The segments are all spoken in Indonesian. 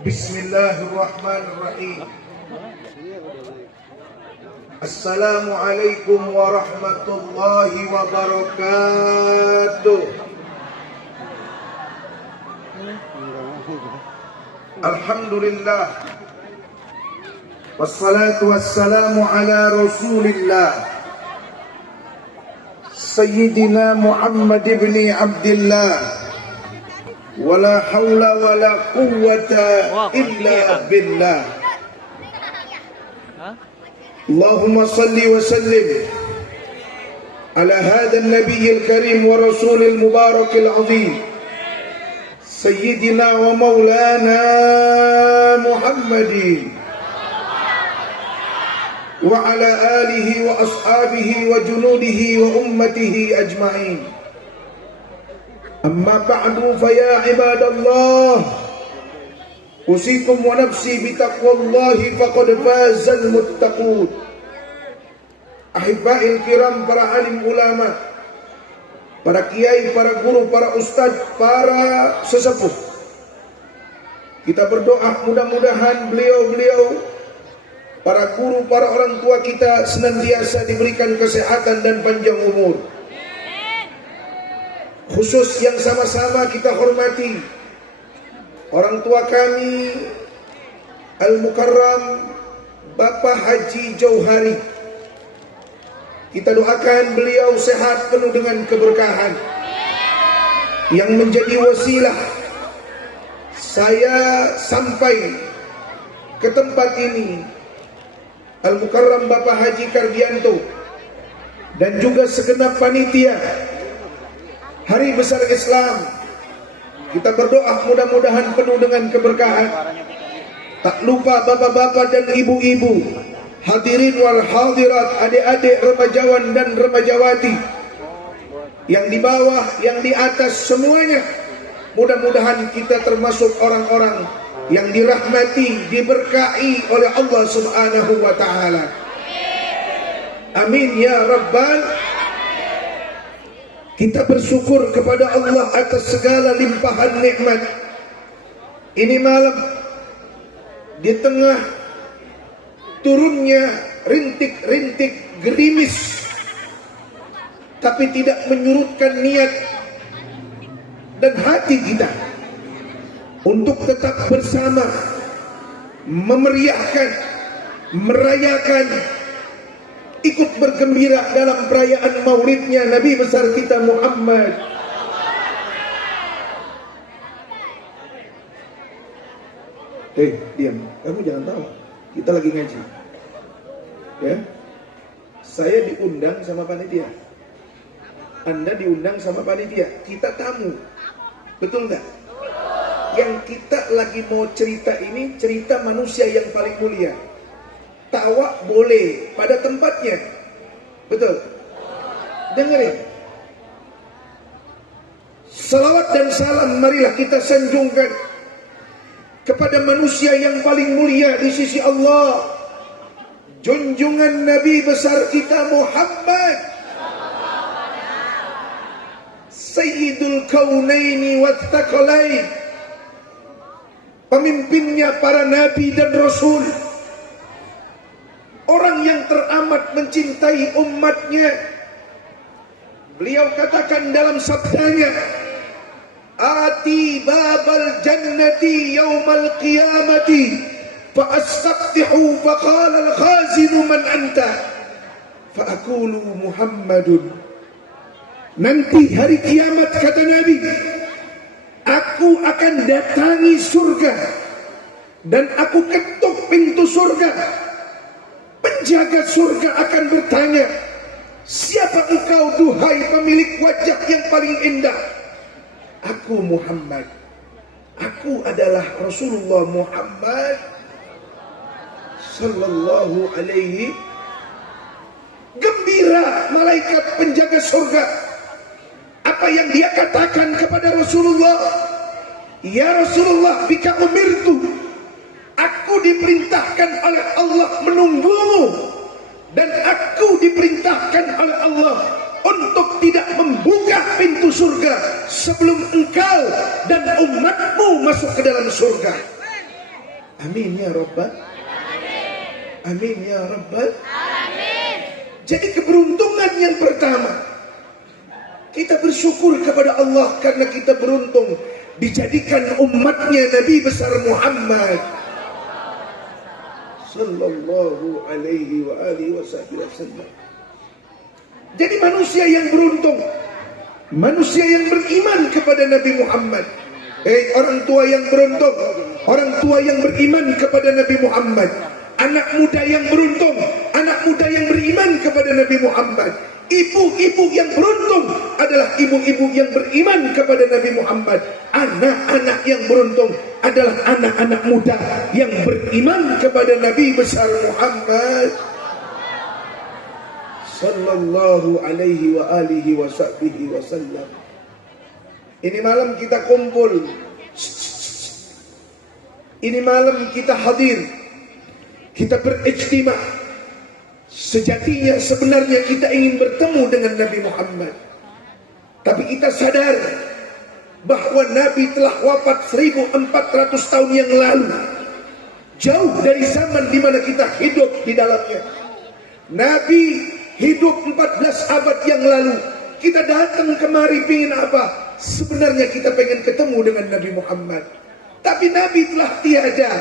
Bismillahirrahmanirrahim. Assalamualaikum warahmatullahi wabarakatuh. Alhamdulillah. Wassalatu wassalamu ala Rasulillah Sayyidina Muhammad ibn Abdullah. Wala hawla wala quwwata illa billah. Allahumma salli wa sallim ala hadha an-nabiy al-karim wa rasul al-mubarak al-azim Sayyidina wa maulana Muhammadin wa ala alihi wa ashabihi wa junudihi wa ummatihi ajma'in. Amma ba'du fa ya ibadallah, usikum wa nafsi bitaqwallahi faqad fazal muttaqun. Ahibba'il kiram, para alim ulama, para kiai, para guru, para ustadz, para sesepuh, kita berdoa mudah-mudahan beliau-beliau, para guru, para orang tua kita senantiasa diberikan kesehatan dan panjang umur. Khusus yang sama-sama kita hormati orang tua kami Al-Mukarram Bapak Haji Jauhari. Kita doakan beliau sehat penuh dengan keberkahan, yang menjadi wasilah saya sampai ke tempat ini. Al-Mukarram Bapak Haji Kardianto dan juga segenap panitia Hari Besar Islam, kita berdoa mudah-mudahan penuh dengan keberkahan. Tak lupa bapak-bapak dan ibu-ibu, hadirin wal hadirat, adik-adik remajawan dan remajawati, yang di bawah, yang di atas, semuanya, mudah-mudahan kita termasuk orang-orang yang dirahmati, diberkahi oleh Allah Subhanahu wa ta'ala. Amin ya Rabbal. Kita bersyukur kepada Allah atas segala limpahan nikmat. Ini malam, di tengah turunnya rintik-rintik gerimis, tapi tidak menyurutkan niat dan hati kita untuk tetap bersama memeriahkan, merayakan, ikut bergembira dalam perayaan maulidnya Nabi besar kita Muhammad. Diam, kamu jangan tahu, kita lagi ngaji ya. Saya diundang sama panitia, Anda diundang sama panitia, kita tamu, betul nggak? Yang kita lagi mau cerita ini cerita manusia yang paling mulia. Tawa boleh pada tempatnya, betul? Dengerin. Salawat dan salam marilah kita sanjungkan kepada manusia yang paling mulia di sisi Allah, junjungan Nabi besar kita Muhammad, Sayyidul Kaunaini wa Tsaqalain, pemimpinnya para nabi dan rasul, orang yang teramat mencintai umatnya. Beliau katakan dalam sabdanya, Ati babal jannati yawmal qiyamati fa astaftihu fa qala al-khazinu man anta fa aqulu Muhammadun. Nanti hari kiamat, kata Nabi, aku akan datangi surga dan aku ketuk pintu surga. Penjaga surga akan bertanya, siapa engkau duhai pemilik wajah yang paling indah? Aku Muhammad. Aku adalah Rasulullah Muhammad sallallahu alaihi. Gembira malaikat penjaga surga. Apa yang dia katakan kepada Rasulullah? Ya Rasulullah, bika umirtu, aku diperintahkan oleh Allah menunggumu, dan aku diperintahkan oleh Allah untuk tidak membuka pintu surga sebelum engkau dan umatmu masuk ke dalam surga. Amin ya Rabbal. Amin ya Rabbal. Jadi keberuntungan yang pertama, kita bersyukur kepada Allah karena kita beruntung dijadikan umatnya Nabi besar Muhammad sallallahu alaihi wa alihi wasallam. Jadi manusia yang beruntung, manusia yang beriman kepada Nabi Muhammad. Orang tua yang beruntung, orang tua yang beriman kepada Nabi Muhammad. Anak muda yang beruntung, anak muda yang beriman kepada Nabi Muhammad. Ibu-ibu yang beruntung adalah ibu-ibu yang beriman kepada Nabi Muhammad. Anak-anak yang beruntung adalah anak-anak muda yang beriman kepada Nabi besar Muhammad sallallahu alaihi wa alihi wasallam. Ini malam kita kumpul. Ini malam kita hadir. Kita berijtima. Sejatinya sebenarnya kita ingin bertemu dengan Nabi Muhammad. Tapi kita sadar bahwa Nabi telah wafat 1400 tahun yang lalu. Jauh dari zaman di mana kita hidup di dalamnya. Nabi hidup 14 abad yang lalu. Kita datang kemari pengen apa? Sebenarnya kita pengen ketemu dengan Nabi Muhammad. Tapi Nabi telah tiada.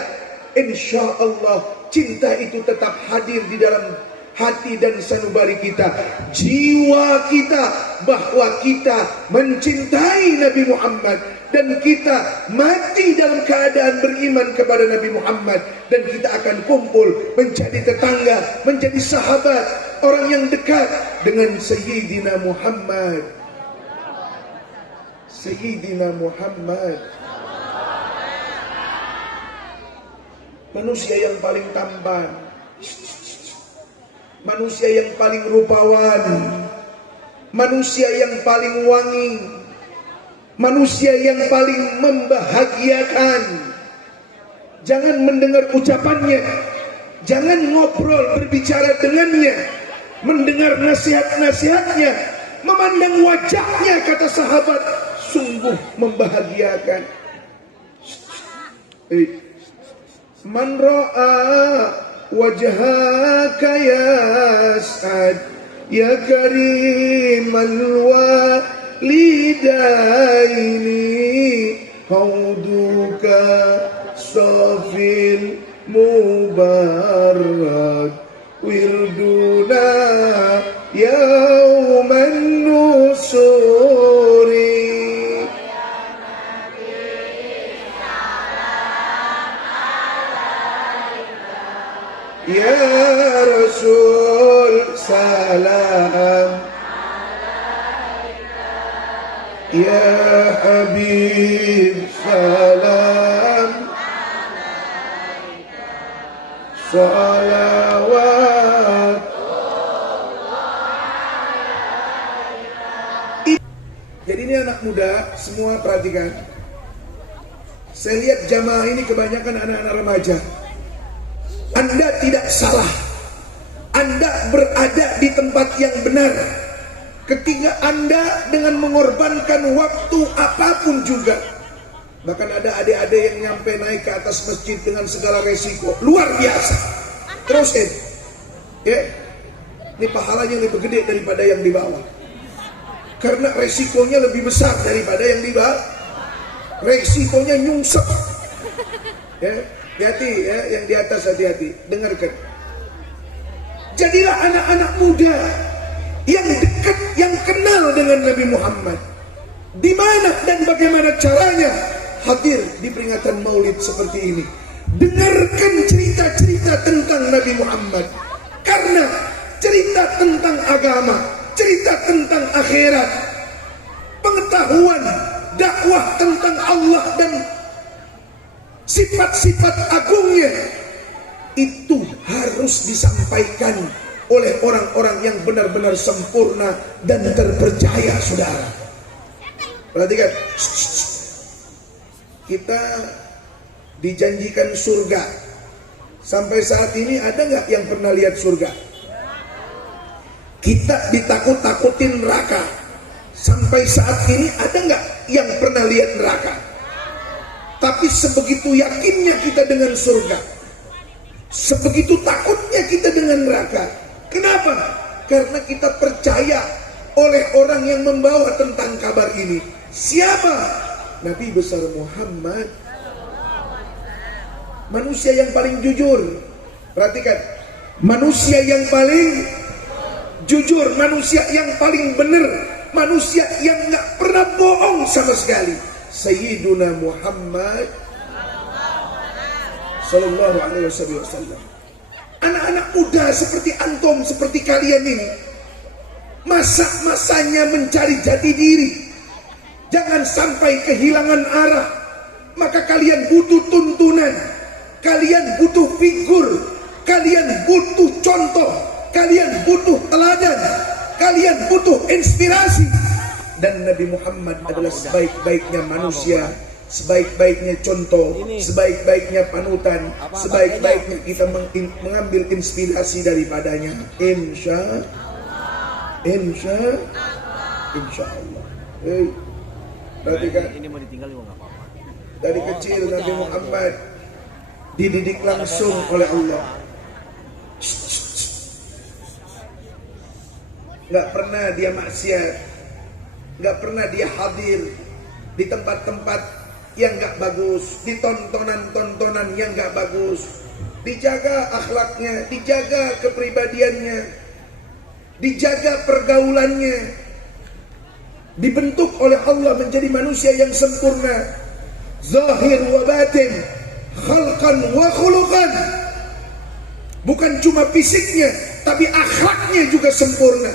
Insya Allah cinta itu tetap hadir di dalam hati dan sanubari kita, jiwa kita, bahwa kita mencintai Nabi Muhammad dan kita mati dalam keadaan beriman kepada Nabi Muhammad, dan kita akan kumpul menjadi tetangga, menjadi sahabat, orang yang dekat dengan Sayyidina Muhammad. Sayyidina Muhammad, manusia yang paling tampan, manusia yang paling rupawan, manusia yang paling wangi, manusia yang paling membahagiakan. Jangan mendengar ucapannya, jangan ngobrol berbicara dengannya, mendengar nasihat-nasihatnya, memandang wajahnya, kata sahabat, sungguh membahagiakan. Man ra'a wajhaka ya Sa'ad ya kariman walidaini hauduka safil mubarak wirduna yauman nusuri. Ya Rasul salam, ya Habib salam, salawat. Jadi ini anak muda semua perhatikan. Saya lihat jamaah ini kebanyakan anak-anak remaja. Anda tidak salah. Anda berada di tempat yang benar ketika Anda dengan mengorbankan waktu apapun juga. Bahkan ada adik-adik yang nyampe naik ke atas masjid dengan segala resiko luar biasa. Terusin, ya, ini pahalanya lebih gede daripada yang di bawah, karena resikonya lebih besar daripada yang di bawah. Resikonya nyungsep, ya. Hati-hati ya, yang di atas hati-hati, dengarkan. Jadilah anak-anak muda yang dekat, yang kenal dengan Nabi Muhammad. Di mana dan bagaimana caranya hadir di peringatan Maulid seperti ini. Dengarkan cerita-cerita tentang Nabi Muhammad. Karena cerita tentang agama, cerita tentang akhirat, pengetahuan, dakwah tentang Allah dan sifat-sifat agungnya itu harus disampaikan oleh orang-orang yang benar-benar sempurna dan terpercaya, saudara. Perhatikan, kita dijanjikan surga. Sampai saat ini ada nggak yang pernah lihat surga? Kita ditakut-takutin neraka. Sampai saat ini ada nggak yang pernah lihat neraka? Tapi sebegitu yakinnya kita dengan surga, sebegitu takutnya kita dengan neraka. Kenapa? Karena kita percaya oleh orang yang membawa tentang kabar ini. Siapa? Nabi besar Muhammad. Manusia yang paling jujur. Perhatikan, manusia yang paling jujur, manusia yang paling benar, manusia yang gak pernah bohong sama sekali. Sayyiduna Muhammad Sallallahu alaihi wasallam. Anak-anak muda seperti antum, seperti kalian ini, masa-masanya mencari jati diri. Jangan sampai kehilangan arah. Maka kalian butuh tuntunan, kalian butuh figur, kalian butuh contoh, kalian butuh teladan, kalian butuh inspirasi. Dan Nabi Muhammad adalah sebaik-baiknya manusia, sebaik-baiknya contoh, sebaik-baiknya panutan, sebaik-baiknya kita mengambil inspirasi daripadanya. Insya Allah. Perhatikan, ini mau ditinggal juga nggak apa-apa. Dari kecil Nabi Muhammad dididik langsung oleh Allah. Nggak pernah dia maksiat, nggak pernah dia hadir di tempat-tempat yang nggak bagus, di tontonan-tontonan yang nggak bagus. Dijaga akhlaknya, dijaga kepribadiannya, dijaga pergaulannya, dibentuk oleh Allah menjadi manusia yang sempurna, zahir wa batin, khalqan wa khuluqan. Bukan cuma fisiknya, tapi akhlaknya juga sempurna.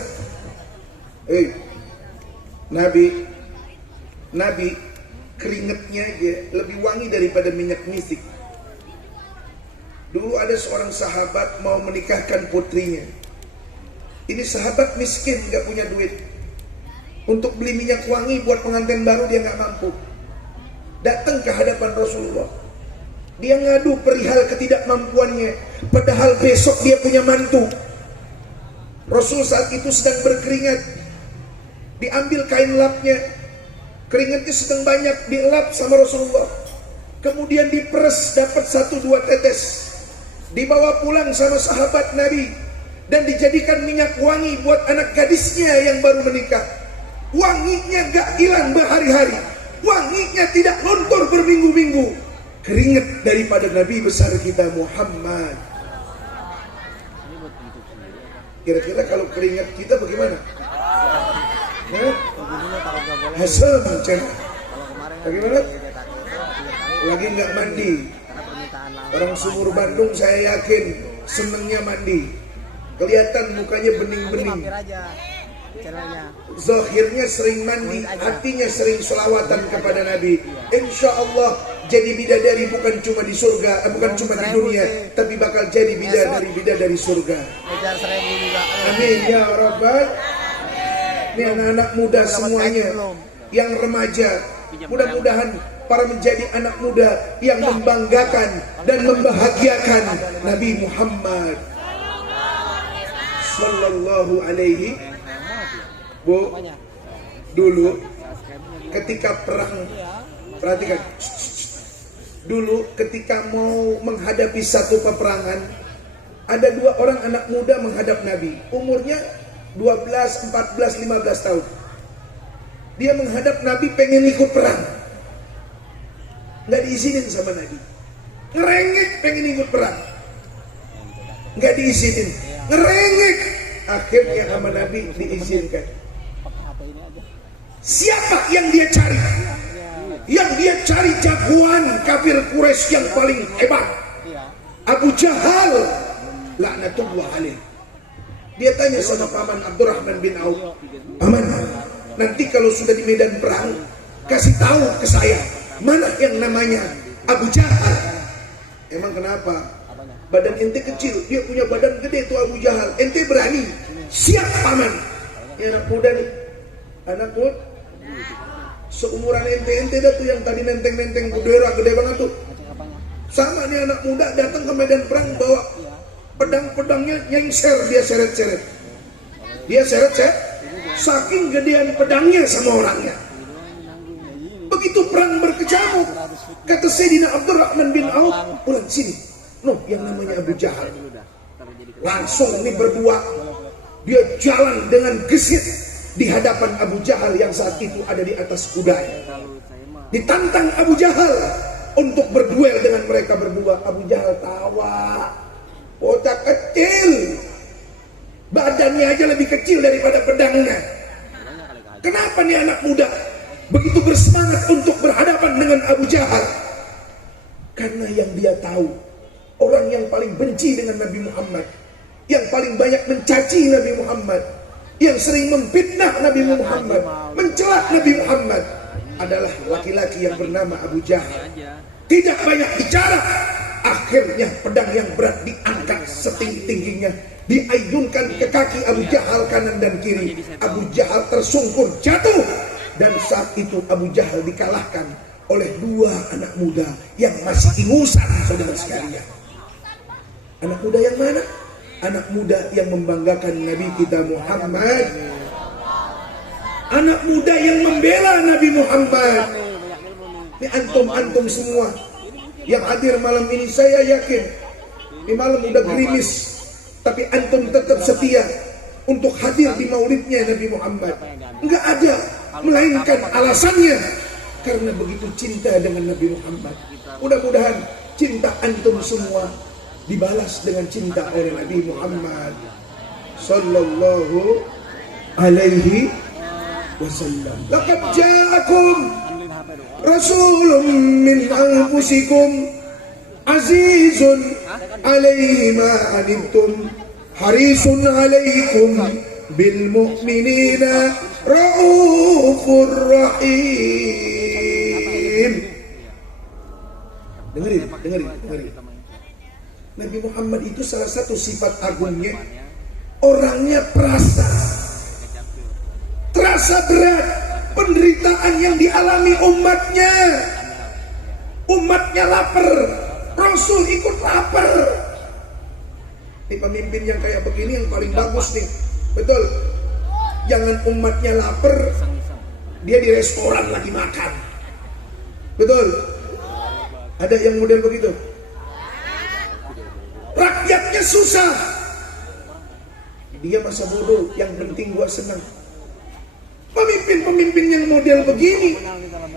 Nabi keringetnya aja lebih wangi daripada minyak misik. Dulu ada seorang sahabat mau menikahkan putrinya. Ini sahabat miskin, gak punya duit. Untuk beli minyak wangi buat pengantin baru dia gak mampu. Datang ke hadapan Rasulullah. Dia ngadu perihal ketidakmampuannya, padahal besok dia punya mantu. Rasul saat itu sedang berkeringat. Diambil kain lapnya, keringatnya sedang banyak, dilap sama Rasulullah. Kemudian diperes, dapat 1-2 tetes, dibawa pulang sama sahabat Nabi, dan dijadikan minyak wangi buat anak gadisnya yang baru menikah. Wanginya gak hilang berhari-hari, wanginya tidak luntur berminggu-minggu. Keringat daripada Nabi besar kita Muhammad. Kira-kira kalau keringat kita bagaimana? Hasam, bagaimana? Lagi nggak mandi. Orang sumur Bandung saya yakin senengnya mandi. Kelihatan mukanya bening-bening. Zahirnya sering mandi, hatinya sering selawatan kepada Nabi. Insya Allah jadi bidadari bukan cuma di surga, bukan cuma di dunia, tapi bakal jadi bidadari surga. Amin ya Rabbal. Ini anak-anak muda semuanya, yang remaja, mudah-mudahan para menjadi anak muda yang membanggakan dan membahagiakan Nabi Muhammad Sallallahu alaihi. Bu, dulu ketika perang, perhatikan, dulu ketika mau menghadapi satu peperangan, ada 2 orang anak muda menghadap Nabi, umurnya 12, 14, 15 tahun. Dia menghadap Nabi pengen ikut perang, nggak diizinin sama Nabi. Ngerengek pengen ikut perang, nggak diizinin. Ngerengek, akhirnya sama Nabi diizinkan. Siapa yang dia cari? Yang dia cari jagoan kafir Quraisy yang paling hebat, Abu Jahal laknatullah alaih. Dia tanya sama paman Abdurrahman bin Auf, paman, nanti kalau sudah di medan perang, kasih tahu ke saya mana yang namanya Abu Jahal. Emang kenapa? Badan ente kecil, dia punya badan gede tuh Abu Jahal. Ente berani? Siap paman. Ini anak muda nih, anak muda seumuran ente dah tuh, yang tadi nenteng-nenteng bendera gede banget tuh. Sama nih anak muda datang ke medan perang bawa pedang-pedangnya nyengser, dia seret-seret. Dia seret-seret, saking gedean pedangnya sama orangnya. Begitu perang berkecamuk, takut. Kata Sayyidina Abdurrahman bin Auf, pulang sini. Noh, yang namanya Abu Jahal. Langsung ini berdua, dia jalan dengan gesit di hadapan Abu Jahal yang saat itu ada di atas kudanya. Ditantang Abu Jahal untuk berduel dengan mereka berdua. Abu Jahal tawa, bocah kecil, badannya aja lebih kecil daripada pedangnya. Kenapa nih anak muda begitu bersemangat untuk berhadapan dengan Abu Jahal? Karena yang dia tahu, orang yang paling benci dengan Nabi Muhammad, yang paling banyak mencaci Nabi Muhammad, yang sering memfitnah Nabi Muhammad, mencela Nabi Muhammad, adalah laki-laki yang bernama Abu Jahal. Tidak banyak bicara, akhirnya pedang yang berat diangkat setinggi-tingginya, diayunkan ke kaki Abu Jahal kanan dan kiri. Abu Jahal tersungkur jatuh, dan saat itu Abu Jahal dikalahkan oleh dua anak muda yang masih ingusan, saudara sekalian. Anak muda yang mana? Anak muda yang membanggakan Nabi kita Muhammad. Anak muda yang membela Nabi Muhammad. Ini antum-antum semua yang hadir malam ini, saya yakin ini malam udah gerimis, tapi antum tetap setia untuk hadir di maulidnya Nabi Muhammad. Enggak ada, melainkan alasannya karena begitu cinta dengan Nabi Muhammad. Mudah-mudahan cinta antum semua dibalas dengan cinta oleh Nabi Muhammad sallallahu alaihi wasallam. Laqad ja'akum rasulun min anfusikum azizun alaihi ma anittum harisun alaikum bil mu'minina raufur rahim. Dengerin. Nabi Muhammad itu salah satu sifat agungnya, orangnya terasa berat penderitaan yang dialami umatnya. Umatnya lapar, Rasul ikut lapar. Ini pemimpin yang kayak begini yang paling bagus nih, betul. Jangan umatnya lapar, dia di restoran lagi makan, betul. Ada yang model begitu. Rakyatnya susah, dia masa bodoh, yang penting gua senang. Pemimpin-pemimpin yang model begini,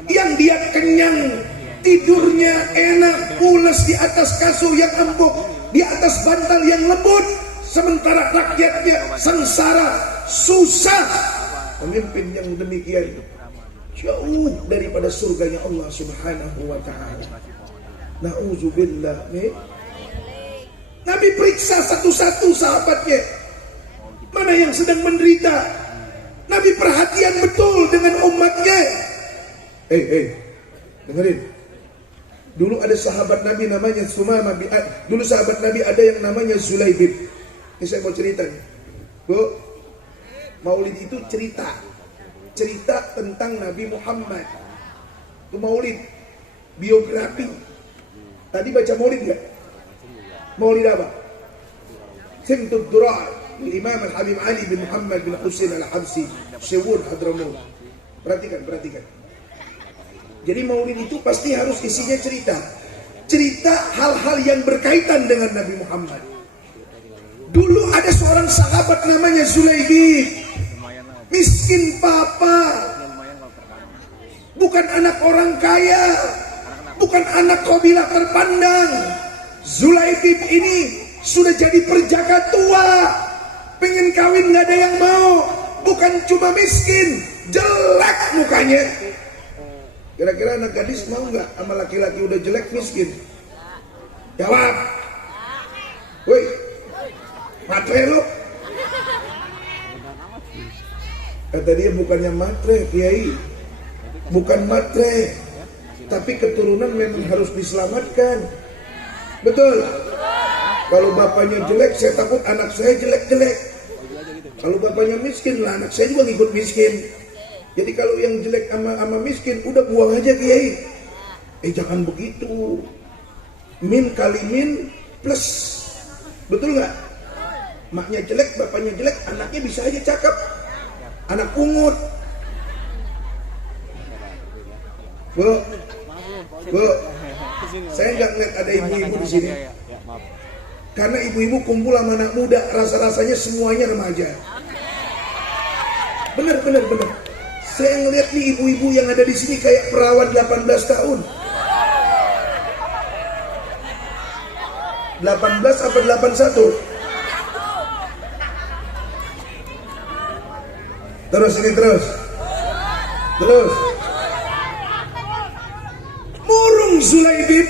yang dia kenyang, tidurnya enak, pules di atas kasur yang empuk, di atas bantal yang lembut, sementara rakyatnya sengsara, susah. Pemimpin yang demikian jauh daripada surganya Allah Subhanahu wa ta'ala. Na'udzubillah. Nabi periksa satu-satu sahabatnya, mana yang sedang menderita. Nabi perhatian betul dengan umatnya. Dengerin. Dulu ada sahabat Nabi namanya Sumamah. Dulu sahabat Nabi ada yang namanya Zulaibib. Ini saya mau cerita nih. Bu, maulid itu cerita tentang Nabi Muhammad. Itu maulid, biografi. Tadi baca maulid gak? Maulid apa? Simtud Durar Imam Al-Habib Ali bin Muhammad bin Husain Al-Habsi, Syewur Hadramaut. Perhatikan. Jadi maulid itu pasti harus isinya cerita hal-hal yang berkaitan dengan Nabi Muhammad. Dulu ada seorang sahabat namanya Zulaibib, miskin papa, bukan anak orang kaya, bukan anak kabilah terpandang. Zulaibib ini sudah jadi perjaka tua, pengen kawin gak ada yang mau. Bukan cuma miskin, jelek mukanya. Kira-kira anak gadis mau gak sama laki-laki udah jelek miskin? Jawab. Woi, matre lo. Kata dia bukannya matre, Kiai. Bukan matre, tapi keturunan memang harus diselamatkan. Betul. Kalau bapaknya jelek, saya takut anak saya jelek-jelek. Kalau bapaknya miskin lah, anak saya juga ngikut miskin. Jadi kalau yang jelek sama miskin, udah buang aja Kiai. Jangan begitu. Min kali min plus. Betul nggak? Maknya jelek, bapaknya jelek, anaknya bisa aja cakep. Anak pungut. Bu, Bu, saya nggak ngeliat ada ibu-ibu di sini. Karena ibu-ibu kumpul sama anak muda, rasa-rasanya semuanya remaja. Bener. Saya ngeliat nih ibu-ibu yang ada di sini kayak perawan 18 tahun. 18 apa 81? Terus. Murung Zulaibib,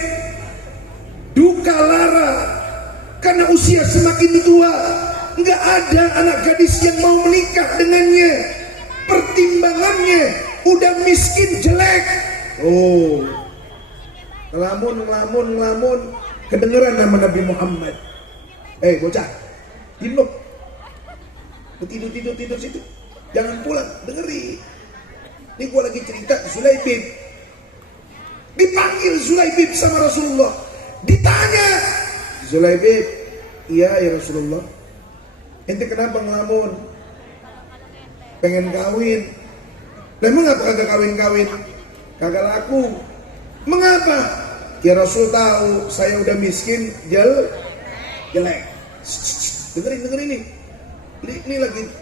duka lara karena usia semakin tua, nggak ada anak gadis yang mau menikah dengannya. Pertimbangannya udah miskin jelek. Oh, ngelamun, kedengeran nama Nabi Muhammad. Bocah, tidur situ. Jangan pulang, dengeri. Ini gua lagi cerita Zulaibib. Dipanggil Zulaibib sama Rasulullah. Ditanya, Zulaibib, iya ya Rasulullah. Ente kenapa ngelamun? Pengen kawin. Emang ngapa kagak kawin? Kagak laku. Mengapa? Ya Rasul tahu saya udah miskin, jelek. Dengerin ini. Ini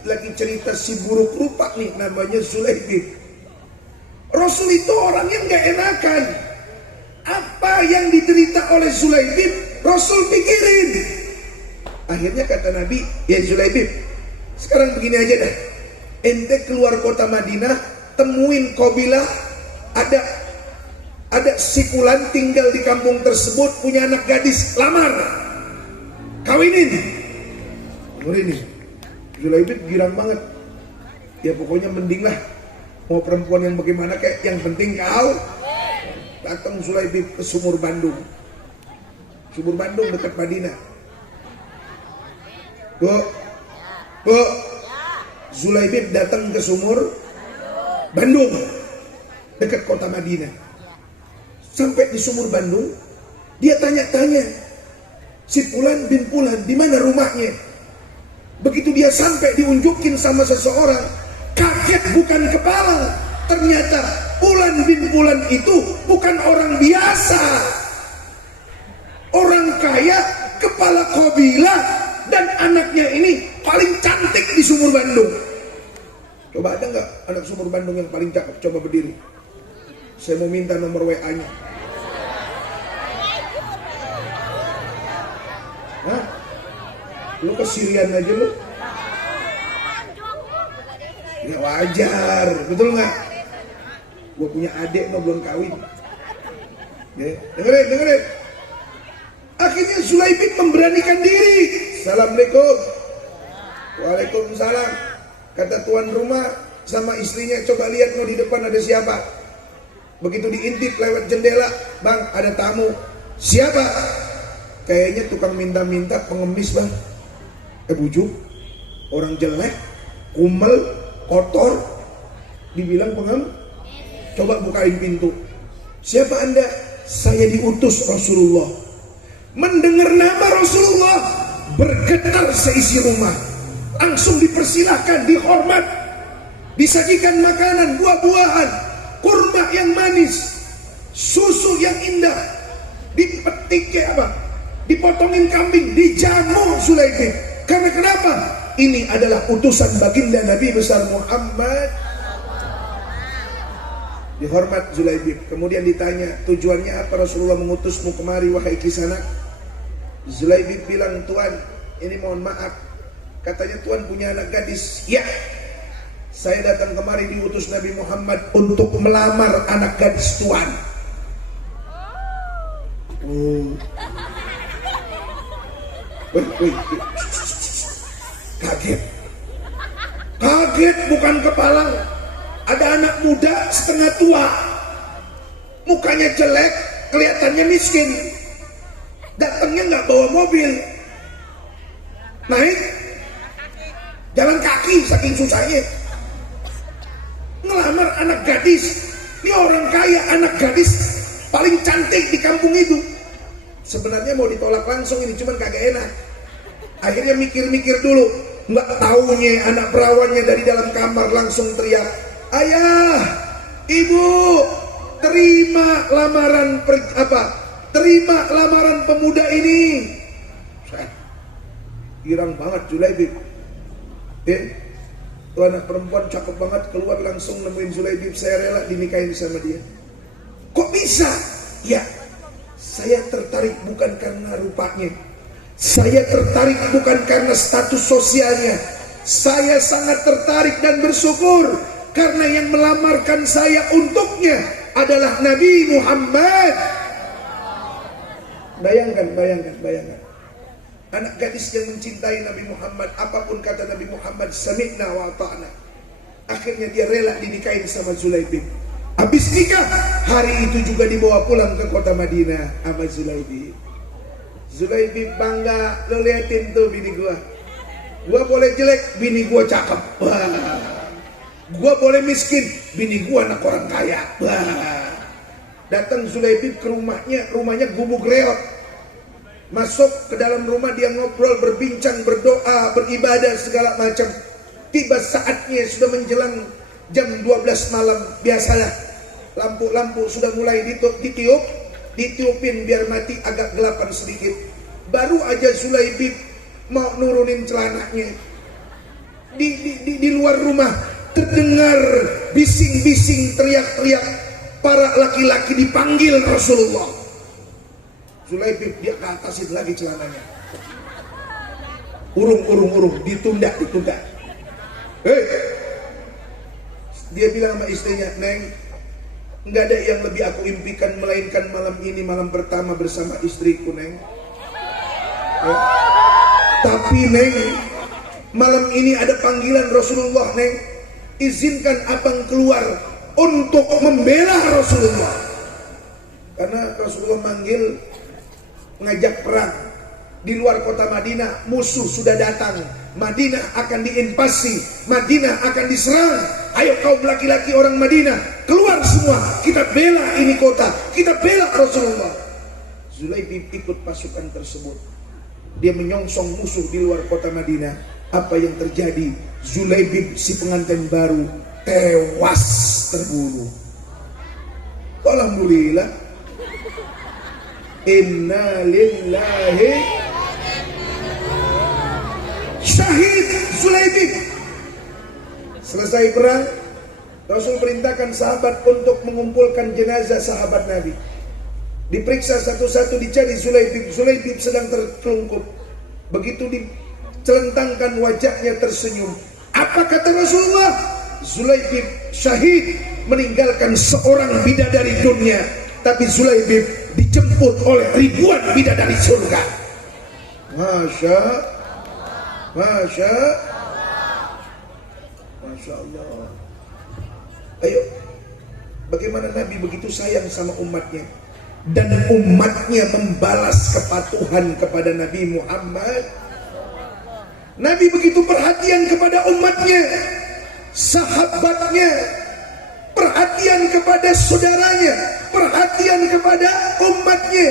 lagi cerita si buruk rupa nih, namanya Zulaibib. Rasul itu orang yang gak enakan. Apa yang diderita oleh Zulaibib, Rasul pikirin. Akhirnya kata Nabi, ya Zulaibib, sekarang begini aja dah. Ente keluar kota Madinah, temuin kabilah, ada si Fulan tinggal di kampung tersebut, punya anak gadis, lamar, kawinin. Ini Zulaibib girang banget. Ya pokoknya mending lah, mau perempuan yang bagaimana kayak, yang penting kau. Datang Zulaibib ke Sumur Bandung dekat Madinah. Bu, Zulaibib datang ke Sumur Bandung dekat kota Madinah. Sampai di Sumur Bandung, dia tanya-tanya, si Fulan bin Fulan di mana rumahnya? Begitu dia sampai diunjukin sama seseorang, kaget bukan kepala. Ternyata Fulan bin Fulan itu bukan orang biasa, orang kaya, kepala kabilah, dan anaknya ini paling cantik di Sumur Bandung. Coba ada nggak anak Sumur Bandung yang paling cakep? Coba berdiri. Saya mau minta nomor WA-nya. Hah? Lu ke Sirian aja lu? Ya wajar, betul nggak? Gue punya adik no, belum kawin. Ya, dengerin. Akhirnya Zulaibib memberanikan diri. Assalamualaikum. Waalaikumsalam. Kata tuan rumah sama istrinya, coba lihat no di depan ada siapa. Begitu diintip lewat jendela, bang ada tamu. Siapa? Kayaknya tukang minta-minta pengemis bang. Bujuk, orang jelek, kumel, kotor, dibilang pengemis. Coba bukain pintu. Siapa anda? Saya diutus Rasulullah. Mendengar nama Rasulullah, bergetar seisi rumah. Langsung dipersilahkan, dihormat, disajikan makanan, buah-buahan, kurma yang manis, susu yang indah, dipetik kayak apa? Dipotongin kambing, dijamu Zulaibib. Karena kenapa? Ini adalah utusan baginda Nabi besar Muhammad. Dihormat Zulaibib. Kemudian ditanya, tujuannya apa Rasulullah mengutusmu kemari wahai kisanak? Zulaibib bilang, Tuan, ini mohon maaf, katanya Tuan punya anak gadis. Ya, saya datang kemari diutus Nabi Muhammad untuk melamar anak gadis Tuan. Wih. Kaget bukan kepala. Ada anak muda setengah tua, mukanya jelek, kelihatannya miskin. Datangnya nggak bawa mobil, naik jalan kaki saking susahnya. Ngelamar anak gadis. Ini orang kaya, anak gadis paling cantik di kampung itu. Sebenarnya mau ditolak langsung ini, cuman kagak enak. Akhirnya mikir-mikir dulu. Nggak taunya anak perawannya dari dalam kamar langsung teriak, ayah, ibu, terima lamaran terima lamaran pemuda ini. Girang banget Zulaibib. Tuh anak perempuan cakep banget, keluar langsung nemuin Zulaibib, saya rela dinikahin sama dia. Kok bisa? Ya, saya tertarik bukan karena rupanya, saya tertarik bukan karena status sosialnya. Saya sangat tertarik dan bersyukur karena yang melamarkan saya untuknya adalah Nabi Muhammad. Bayangkan. Anak gadis yang mencintai Nabi Muhammad, apapun kata Nabi Muhammad, sami'na wa ata'na. Akhirnya dia rela dinikahin sama Zulaibib. Habis nikah, hari itu juga dibawa pulang ke kota Madinah sama Zulaibib. Zulaibib bangga, lo liatin tuh bini gua. Gua boleh jelek, bini gua cakep. Wah. Gua boleh miskin, bini gua anak orang kaya. Wah. Datang Zulaibib ke rumahnya gubuk reot. Masuk ke dalam rumah, dia ngobrol, berbincang, berdoa, beribadah segala macam. Tiba saatnya sudah menjelang jam 12 malam. Biasalah lampu-lampu sudah mulai ditiupin biar mati, agak gelapan sedikit. Baru aja Zulaibib mau nurunin celananya, di luar rumah terdengar bising-bising, teriak-teriak. Para laki-laki dipanggil Rasulullah. Zulaibib dia ke atasin lagi celananya. Urung, ditunda. Dia bilang sama istrinya, Neng, nggak ada yang lebih aku impikan melainkan malam ini malam pertama bersama istriku, Neng. Tapi Neng, malam ini ada panggilan Rasulullah, Neng. Izinkan abang keluar untuk membela Rasulullah. Karena Rasulullah manggil, ngajak perang di luar kota Madinah. Musuh sudah datang, Madinah akan diinvasi, Madinah akan diserang. Ayo kaum laki-laki orang Madinah, keluar semua, kita bela ini kota, kita bela Rasulullah. Zulaibib ikut pasukan tersebut. Dia menyongsong musuh di luar kota Madinah. Apa yang terjadi? Zulaibib si pengantin baru tewas terbunuh. Alhamdulillah. Inna lillahi syahid Zulaibib. Selesai perang, Rasul perintahkan sahabat untuk mengumpulkan jenazah sahabat Nabi. Diperiksa satu-satu, dicari Zulaibib. Zulaibib sedang terkelungkup. Begitu dicelentangkan wajahnya tersenyum. Apa kata Rasulullah? Zulaibib syahid, meninggalkan seorang bidadari dunia. Tapi Zulaibib dijemput oleh ribuan bidadari surga. Masya Allah. Ayo, bagaimana Nabi begitu sayang sama umatnya, dan umatnya membalas kepatuhan kepada Nabi Muhammad. Nabi begitu perhatian kepada umatnya, sahabatnya, perhatian kepada saudaranya, perhatian kepada umatnya.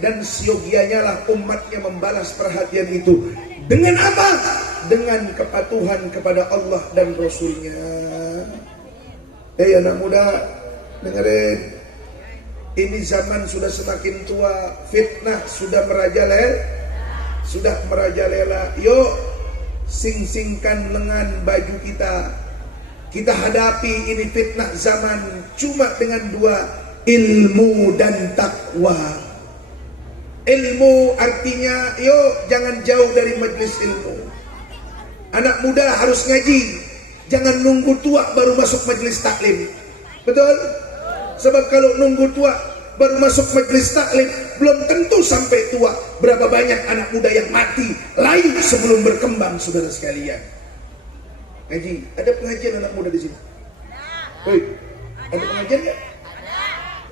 Dan siogianya lah umatnya membalas perhatian itu. Dengan apa? Dengan kepatuhan kepada Allah dan Rasulnya. Anak muda, dengerin. Ini zaman sudah semakin tua, fitnah sudah merajalela. Yuk, sing-singkan lengan baju kita. Kita hadapi ini fitnah zaman cuma dengan dua, ilmu dan takwa. Ilmu artinya, yuk jangan jauh dari majelis ilmu. Anak muda harus ngaji, jangan nunggu tua baru masuk majelis taklim. Betul? Sebab kalau nunggu tua baru masuk majelis taklim, belum tentu sampai tua. Berapa banyak anak muda yang mati layu sebelum berkembang, saudara sekalian. Ngaji, ada pengajian anak muda di sini? Hei, ada pengajian nggak?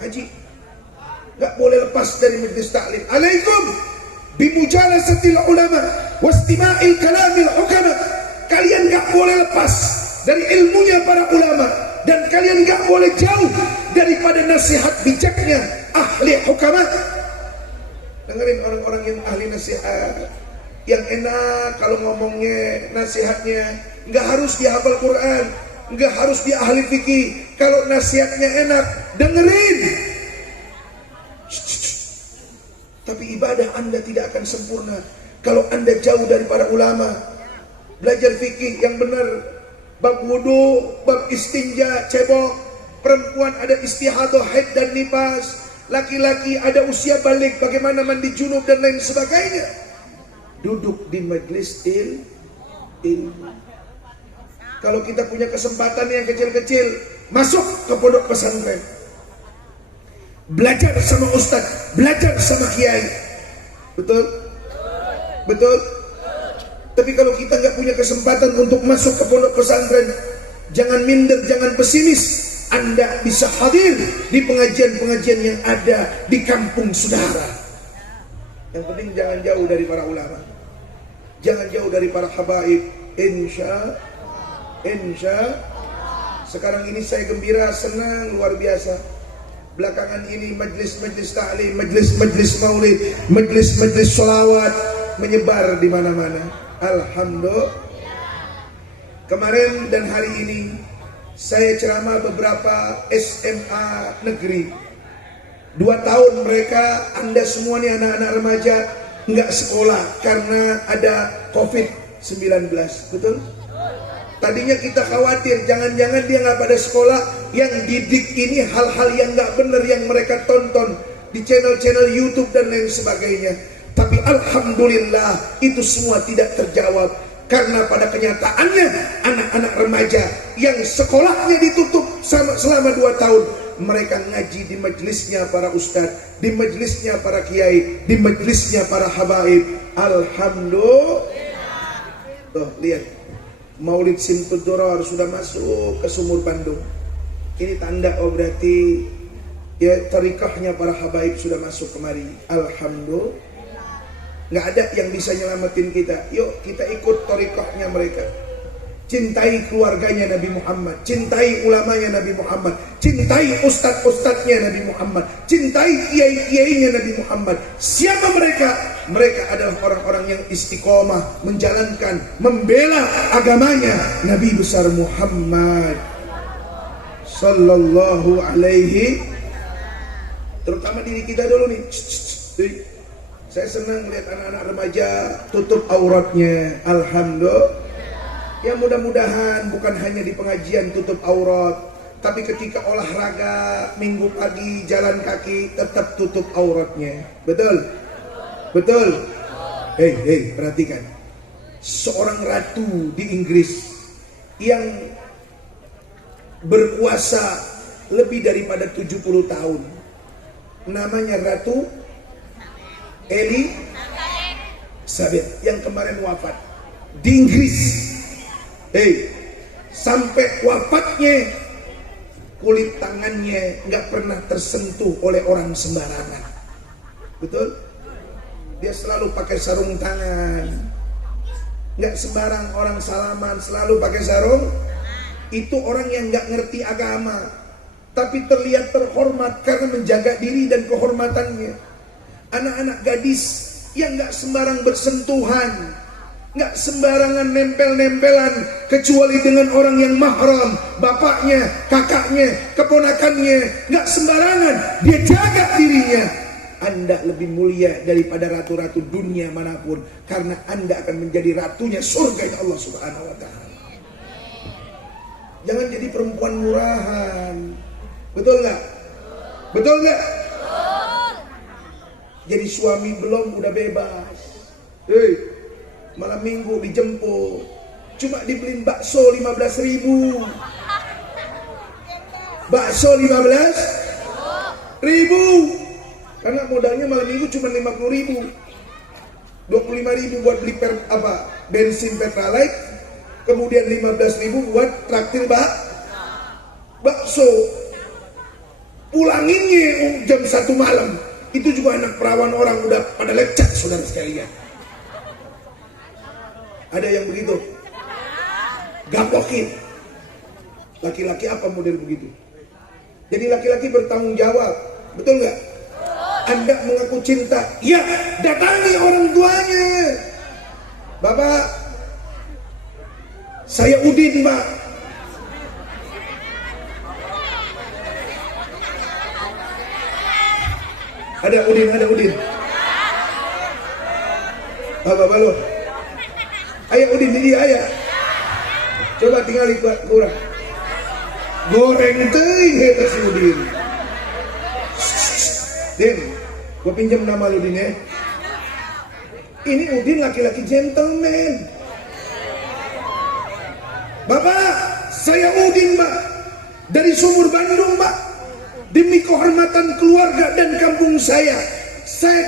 Ngaji, nggak boleh lepas dari majelis taklim. Alaikum bimujalasatil ulama wastima'il kalamil hukama. Kalian nggak boleh lepas dari ilmunya para ulama, dan kalian nggak boleh jauh daripada nasihat bijaknya ahli hukama. Dengerin orang-orang yang ahli nasihat, yang enak kalau ngomongnya, nasihatnya nggak harus dihafal Quran, nggak harus dia ahli fikih. Kalau nasihatnya enak, dengerin. Tapi ibadah Anda tidak akan sempurna kalau Anda jauh dari para ulama. Belajar fikih yang benar, bab wudu, bab istinja, cebok, perempuan ada istihadah, haid dan nifas, laki-laki ada usia balik, bagaimana mandi junub dan lain sebagainya. Duduk di majelis ilmu. Kalau kita punya kesempatan yang kecil-kecil, masuk ke pondok pesantren, belajar sama ustadz, belajar sama kiai. Betul? Betul? Tapi kalau kita nggak punya kesempatan untuk masuk ke pondok pesantren, jangan minder, jangan pesimis. Anda bisa hadir di pengajian-pengajian yang ada di kampung saudara. Yang penting jangan jauh dari para ulama, jangan jauh dari para habaib. Insya. Sekarang ini saya gembira, senang luar biasa. Belakangan ini majlis-majlis ta'lim, majlis-majlis maulid, majlis-majlis sholawat menyebar di mana-mana. Alhamdulillah. Kemarin dan hari ini saya ceramah beberapa SMA negeri. 2 tahun mereka, Anda semua nih anak-anak remaja nggak sekolah karena ada COVID-19. Betul? Tadinya kita khawatir, jangan-jangan dia nggak pada sekolah. Yang didik ini hal-hal yang nggak benar yang mereka tonton di channel-channel YouTube dan lain sebagainya. Tapi alhamdulillah itu semua tidak terjawab. Karena pada kenyataannya anak-anak remaja yang sekolahnya ditutup selama 2 tahun, mereka ngaji di majelisnya para ustadz, di majelisnya para kiai, di majelisnya para habaib. Alhamdulillah. Tuh lihat, Maulid Simtud Doror sudah masuk ke Sumur Bandung. Ini tanda, oh berarti ya tarikahnya para habaib sudah masuk kemari. Alhamdulillah. Nggak ada yang bisa nyelamatin kita. Yuk kita ikut tarikahnya mereka. Cintai keluarganya Nabi Muhammad, cintai ulamanya Nabi Muhammad, cintai ustadz-ustadznya Nabi Muhammad, cintai kiai-kiainya Nabi Muhammad. Siapa mereka? Mereka adalah orang-orang yang istiqomah menjalankan, membela agamanya Nabi besar Muhammad sallallahu alaihi. Terutama diri kita dulu nih. Saya senang melihat anak-anak remaja tutup auratnya. Alhamdulillah. Ya mudah-mudahan bukan hanya di pengajian tutup aurat, tapi ketika olahraga minggu pagi jalan kaki tetap tutup auratnya. Betul? Betul? Hei, perhatikan. Seorang ratu di Inggris yang berkuasa lebih daripada 70 tahun. Namanya Ratu Elizabeth yang kemarin wafat di Inggris. Sampai wafatnya kulit tangannya nggak pernah tersentuh oleh orang sembarangan. Betul? Dia selalu pakai sarung tangan. Nggak sembarang orang salaman, selalu pakai sarung. Itu orang yang nggak ngerti agama, tapi terlihat terhormat karena menjaga diri dan kehormatannya. Anak-anak gadis yang nggak sembarang bersentuhan, nggak sembarangan nempel-nempelan, kecuali dengan orang yang mahram, bapaknya, kakaknya, keponakannya, nggak sembarangan, dia jaga dirinya. Anda lebih mulia daripada ratu-ratu dunia manapun, karena Anda akan menjadi ratunya surga Allah Subhanahu wa Ta'ala. Jangan jadi perempuan murahan. Betul nggak? Betul nggak? Jadi suami belum udah bebas. Malam minggu dijemput, cuma dibeliin bakso 15.000. Bakso 15.000. Karena modalnya malam minggu cuma 50.000. 25.000 buat beli bensin Pertalite, kemudian 15.000 buat traktir bakso. Pulanginnya jam 1 malam. Itu juga anak perawan orang udah pada lecet, saudara sekalian. Ada yang begitu? Gapokin. Laki-laki apa model begitu? Jadi laki-laki bertanggung jawab. Betul nggak? Anda mengaku cinta, ya datangi orang tuanya. Bapak, saya Udin Pak. Ada Udin, ada Udin. Bapak lo. Ayo Udin, ini ayah. Coba tinggal buat kurang. Goreng teuing eta si Udin. Din, gua pinjam nama lu Din ya. Ini Udin laki-laki gentleman. Bapak, saya Udin, Pak. Dari Sumur Bandung, Pak. Demi kehormatan keluarga dan kampung saya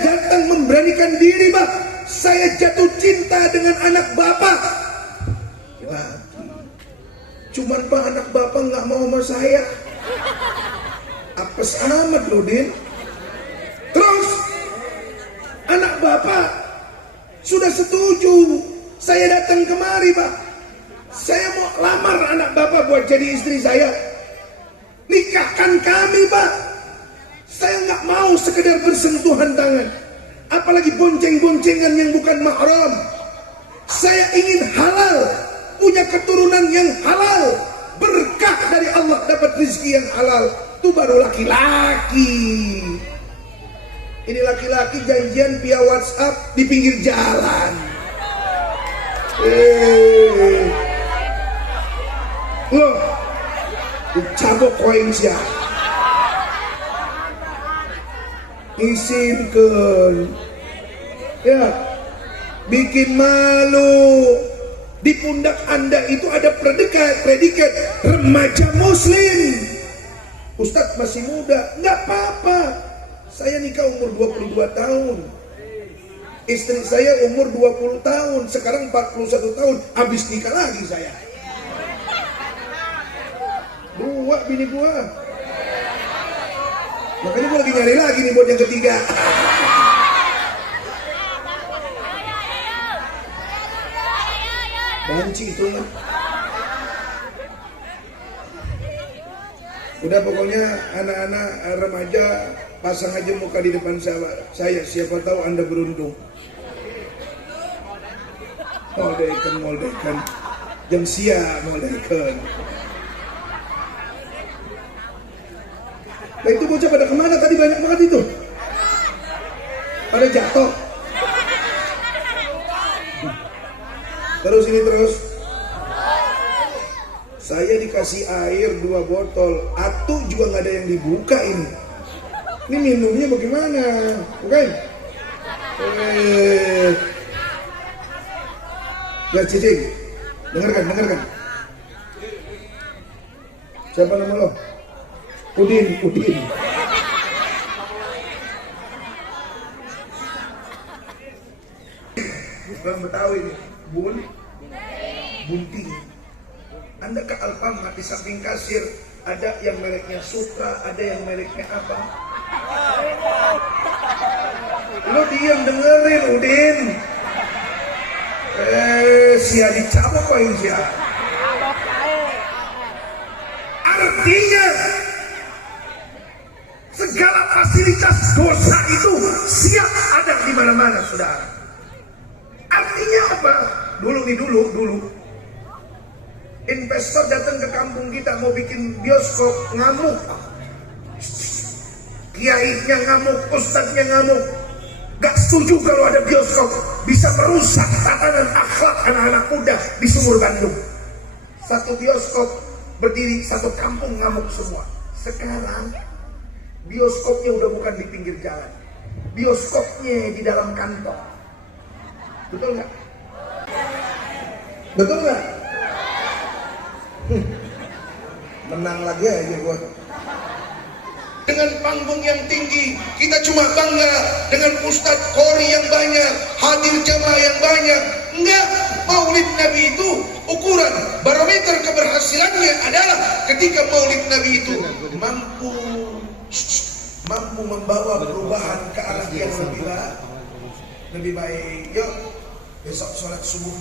datang memberanikan diri, Pak. Saya jatuh cinta dengan anak Bapak. Lagi. Cuman Pak, anak Bapak nggak mau sama saya. Apes amat loh, Din. Terus, anak Bapak sudah setuju. Saya datang kemari, Pak. Saya mau lamar anak Bapak buat jadi istri saya. Nikahkan kami, Pak. Saya nggak mau sekedar bersentuhan tangan, apalagi bonceng-boncengan yang bukan mahram. Saya ingin halal, punya keturunan yang halal, berkah dari Allah, dapat rezeki yang halal. Itu baru laki-laki. Ini laki-laki janjian via WhatsApp di pinggir jalan. Loh, dicabok koin sia. Isinkeun. Ya, bikin malu. Di pundak Anda itu ada predikat remaja muslim. Ustadz masih muda, nggak apa-apa. Saya nikah umur 22 tahun. Istri saya umur 20 tahun. Sekarang 41 tahun. Habis nikah lagi saya. Dua bini gua. Makanya gua lagi nyari lagi nih buat yang ketiga. Banci itu mah. Udah pokoknya anak-anak remaja pasang aja muka di depan saya. Siapa tahu Anda beruntung. Moldekan. Jam siap moldekan. Nah itu bocah pada kemana tadi, banyak banget itu. Pada jatuh. Terus ini terus. Saya dikasih air 2 botol. Atu juga nggak ada yang dibuka ini. Ini minumnya bagaimana? Bukan? Ya cicing. Dengarkan. Siapa nama lo? Udin. Orang Betawi ini, bunting. Anda ke Alfamart, di samping kasir ada yang mereknya Sutra, ada yang mereknya apa? Lo diam dengerin, Udin. Sia dicabok poin sia. Artinya segala fasilitas dosa itu siap ada di mana-mana, saudara. Artinya apa? Dulu investor datang ke kampung kita mau bikin bioskop, ngamuk. Kiainya ngamuk, ustadznya ngamuk. Gak setuju kalau ada bioskop, bisa merusak tatanan akhlak anak-anak muda di Sumur Bandung. Satu bioskop berdiri, satu kampung ngamuk semua. Sekarang bioskopnya udah bukan di pinggir jalan, bioskopnya di dalam kantor. Betul nggak? Betul nggak? Menang lagi aja gua. Dengan panggung yang tinggi, kita cuma bangga dengan Ustadz Qori yang banyak, hadir jamaah yang banyak. Enggak, Maulid Nabi itu ukuran barometer keberhasilannya adalah ketika Maulid Nabi itu mampu membawa perubahan ke arah yang lebih baik. Yuk, besok sholat subuh.